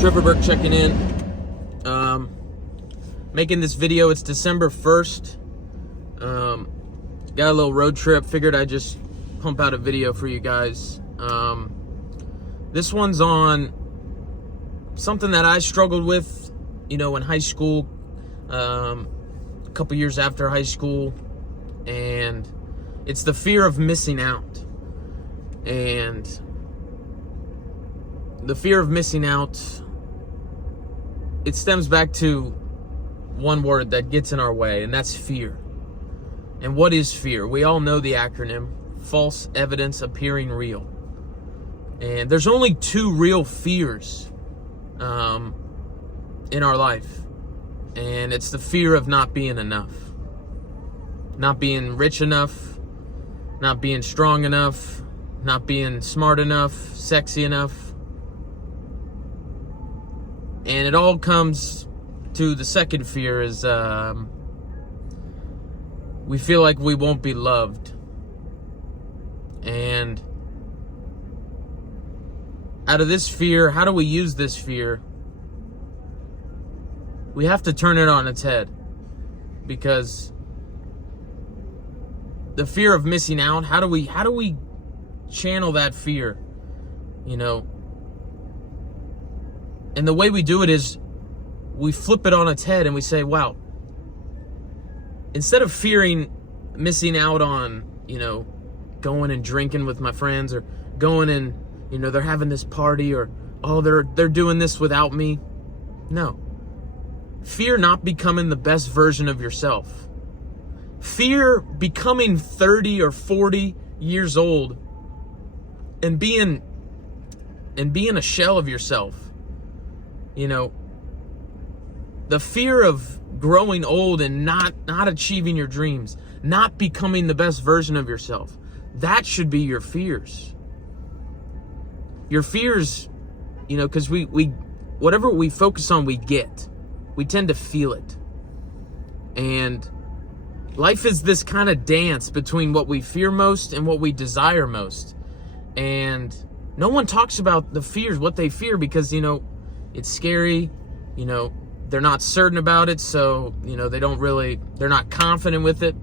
Trevor checking in. Making this video. It's December 1st. Got a little road trip. Figured I'd just pump out a video for you guys. This one's on something that I struggled with, in high school, a couple years after high school, and it's the fear of missing out. And the fear of missing out, it stems back to one word that gets in our way, and that's fear. And what is fear? We all know the acronym: false evidence appearing real. And there's only two real fears in our life. And it's the fear of not being enough. Not being rich enough, not being strong enough, not being smart enough, sexy enough. And it all comes to the second fear is we feel like we won't be loved. And out of this fear, how do we use this fear? We have to turn it on its head, because the fear of missing out, how do we channel that fear? And the way we do it is we flip it on its head and we say, wow, instead of fearing missing out on, going and drinking with my friends, or going and, they're having this party, or, oh, they're doing this without me. No. Fear not becoming the best version of yourself. Fear becoming 30 or 40 years old and being a shell of yourself. The fear of growing old and not achieving your dreams, not becoming the best version of yourself. That should be your fears. Your fears, because we whatever we focus on, we get. We tend to feel it. And life is this kind of dance between what we fear most and what we desire most. And no one talks about the fears, what they fear, because, it's scary. They're not certain about it, so, they're not confident with it.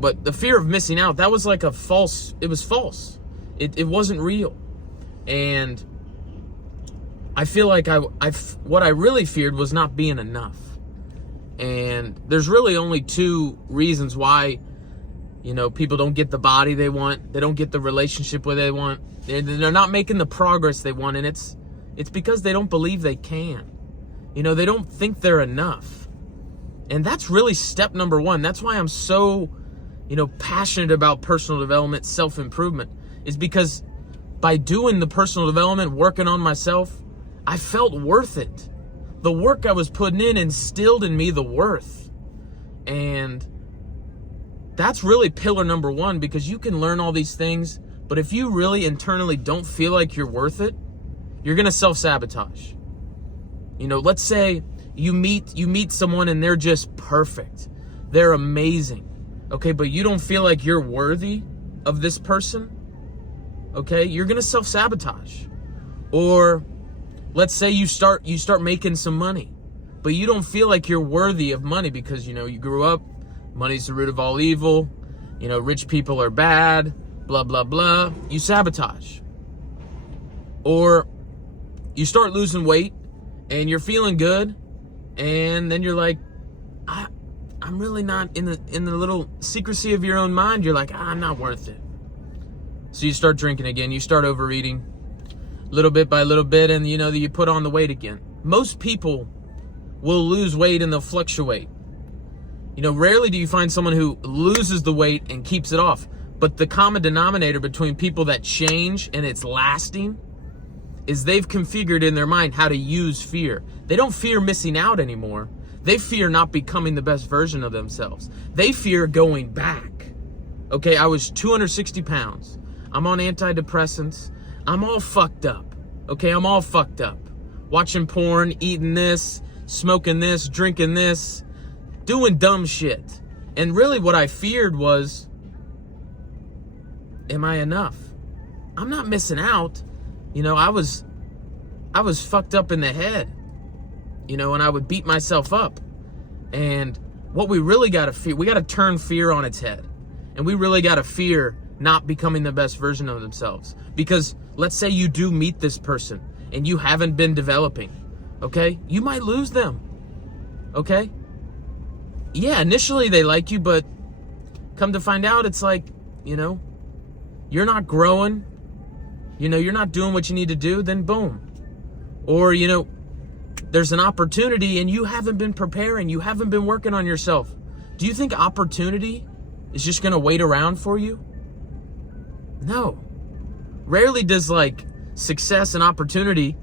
But the fear of missing out, that was like it was false. It wasn't real. And I feel like what I really feared was not being enough. And there's really only two reasons why, people don't get the body they want. They don't get the relationship where they want. They're not making the progress they want. And it's because they don't believe they can. They don't think they're enough. And that's really step number one. That's why I'm so, passionate about personal development, self-improvement, is because by doing the personal development, working on myself, I felt worth it. The work I was putting in instilled in me the worth. And that's really pillar number one, because you can learn all these things, but if you really internally don't feel like you're worth it, you're going to self-sabotage. Let's say you meet someone and they're just perfect. They're amazing. Okay, but you don't feel like you're worthy of this person. Okay, you're going to self-sabotage. Or let's say you start making some money, but you don't feel like you're worthy of money because, you grew up, money's the root of all evil, rich people are bad, blah, blah, blah. You sabotage. Or you start losing weight and you're feeling good, and then you're like, I'm really not in the little secrecy of your own mind. You're like, I'm not worth it. So you start drinking again. You start overeating little bit by little bit, and you put on the weight again. Most people will lose weight and they'll fluctuate. Rarely do you find someone who loses the weight and keeps it off. But the common denominator between people that change and it's lasting is they've configured in their mind how to use fear. They don't fear missing out anymore. They fear not becoming the best version of themselves. They fear going back. Okay, I was 260 pounds. I'm on antidepressants. I'm all fucked up. Okay, I'm all fucked up. Watching porn, eating this, smoking this, drinking this, doing dumb shit. And really what I feared was, am I enough? I'm not missing out. I was I was fucked up in the head, and I would beat myself up. And what we really got to fear, we got to turn fear on its head. And we really got to fear not becoming the best version of themselves. Because let's say you do meet this person and you haven't been developing, okay? You might lose them, okay? Yeah, initially they like you, but come to find out, it's like, you're not growing, you're not doing what you need to do, then boom. Or, there's an opportunity and you haven't been preparing, you haven't been working on yourself. Do you think opportunity is just going to wait around for you? No. Rarely does success and opportunity,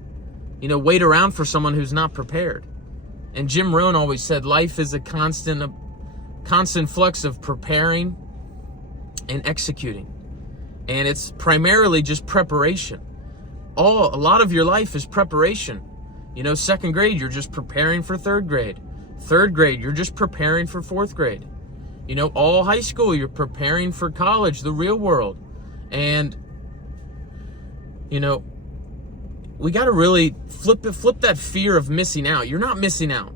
wait around for someone who's not prepared. And Jim Rohn always said life is a constant flux of preparing and executing. And it's primarily just preparation. A lot of your life is preparation. Second grade, you're just preparing for third grade. Third grade, you're just preparing for fourth grade. All high school, you're preparing for college, the real world. And, we got to really flip that fear of missing out. You're not missing out.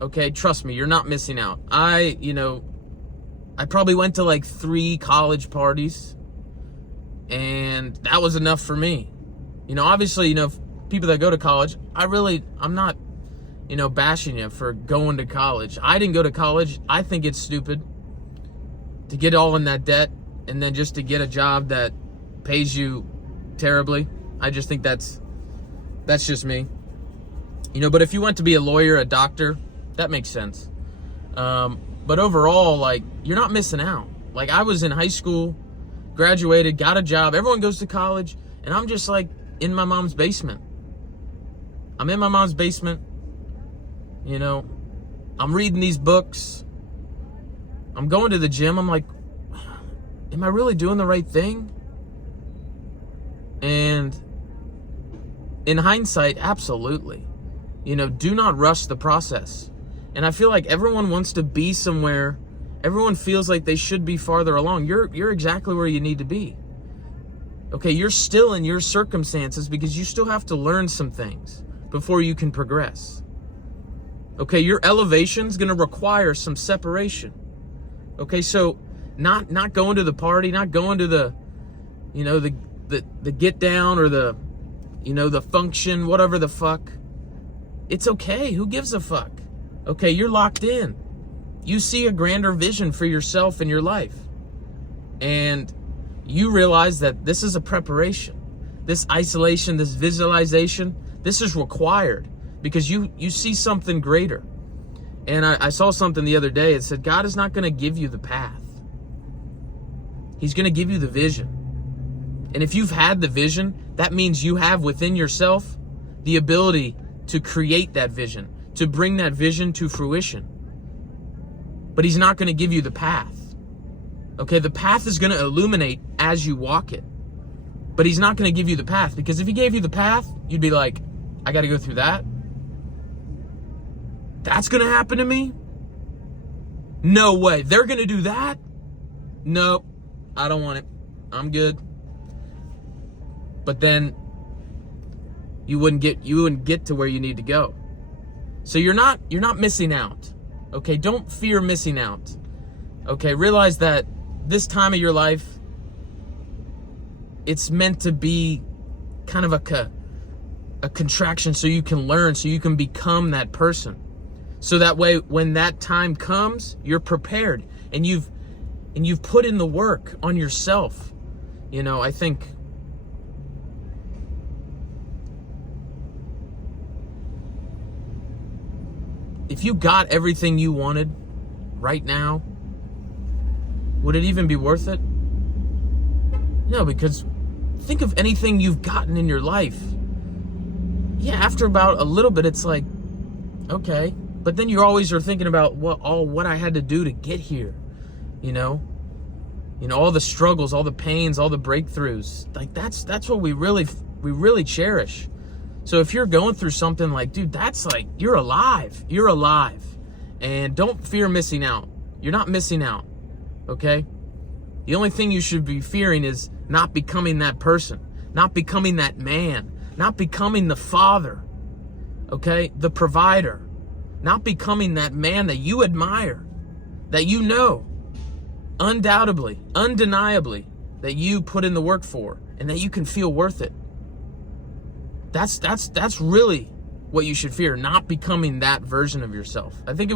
Okay, trust me, you're not missing out. I probably went to 3 college parties, and that was enough for me. Obviously, people that go to college, I'm not, bashing you for going to college. I didn't go to college. I think it's stupid to get all in that debt and then just to get a job that pays you terribly. I just think that's just me. But if you went to be a lawyer, a doctor, that makes sense. But overall, you're not missing out. I was in high school, graduated, got a job. Everyone goes to college, and I'm just in my mom's basement. I'm in my mom's basement. I'm reading these books. I'm going to the gym. I'm like, am I really doing the right thing? And in hindsight, absolutely. Do not rush the process. And I feel like everyone wants to be somewhere. Everyone feels like they should be farther along. You're exactly where you need to be. Okay, you're still in your circumstances because you still have to learn some things before you can progress. Okay, your elevation's going to require some separation. Okay, so not going to the party, not going to the get down or the function, whatever the fuck. It's okay. Who gives a fuck? Okay, you're locked in. You see a grander vision for yourself and your life. And you realize that this is a preparation. This isolation, this visualization, this is required because you see something greater. And I saw something the other day. It said, God is not going to give you the path. He's going to give you the vision. And if you've had the vision, that means you have within yourself the ability to create that vision, to bring that vision to fruition. But he's not going to give you the path. Okay, the path is going to illuminate as you walk it. But he's not going to give you the path, because if he gave you the path, you'd be like, I got to go through that? That's going to happen to me? No way. They're going to do that? Nope. I don't want it. I'm good. But then you wouldn't get to where you need to go. So you're not missing out. Okay, don't fear missing out. Okay, realize that this time of your life, it's meant to be kind of a contraction so you can learn, so you can become that person. So that way, when that time comes, you're prepared and you've put in the work on yourself. I think if you got everything you wanted right now, would it even be worth it? No, because think of anything you've gotten in your life. Yeah, after about a little bit, it's like, okay. But then you always are thinking about what I had to do to get here. All the struggles, all the pains, all the breakthroughs. That's what we really cherish. So if you're going through something dude, that's you're alive. You're alive. And don't fear missing out. You're not missing out. Okay? The only thing you should be fearing is not becoming that person, not becoming that man, not becoming the father, okay, the provider, not becoming that man that you admire, that you know, undoubtedly, undeniably, that you put in the work for, and that you can feel worth it. That's really what you should fear, not becoming that version of yourself. I think